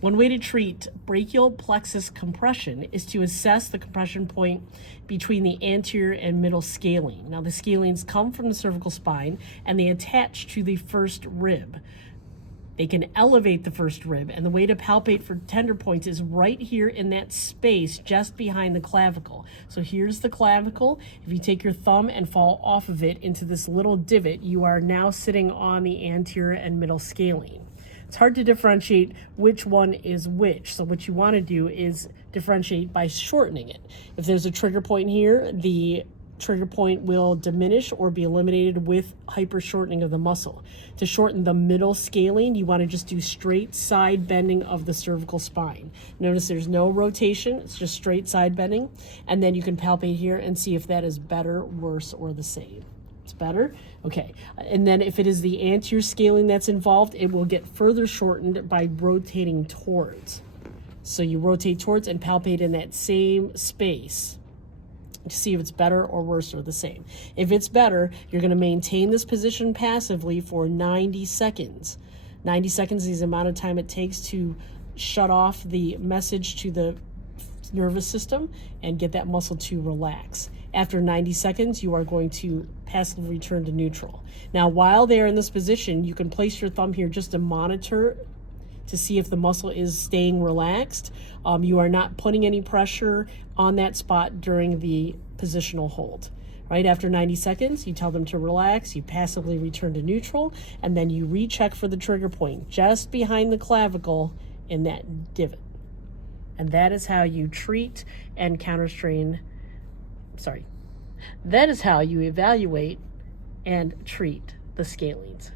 One way to treat brachial plexus compression is to assess the compression point between the anterior and middle scalene. Now, the scalenes come from the cervical spine and they attach to the first rib. They can elevate the first rib, and the way to palpate for tender points is right here in that space just behind the clavicle. So here's the clavicle. If you take your thumb and fall off of it into this little divot, you are now sitting on the anterior and middle scalene. It's hard to differentiate which one is which. So what you want to do is differentiate by shortening it. If there's a trigger point here, the trigger point will diminish or be eliminated with hyper-shortening of the muscle. To shorten the middle scalene, you want to just do straight side bending of the cervical spine. Notice there's no rotation, it's just straight side bending. And then you can palpate here and see if that is better, worse, or the same. It's better? Okay. And then if it is the anterior scalene that's involved, it will get further shortened by rotating towards. So you rotate towards and palpate in that same space to see if it's better or worse or the same. If it's better, you're going to maintain this position passively for 90 seconds. 90 seconds is the amount of time it takes to shut off the message to the nervous system and get that muscle to relax. After 90 seconds, you are going to passively return to neutral. Now, while they're in this position, you can place your thumb here just to monitor to see if the muscle is staying relaxed. You are not putting any pressure on that spot during the positional hold. Right after 90 seconds, you tell them to relax, you passively return to neutral, and then you recheck for the trigger point just behind the clavicle in that divot. And that is how you treat and that is how you evaluate and treat the scalenes.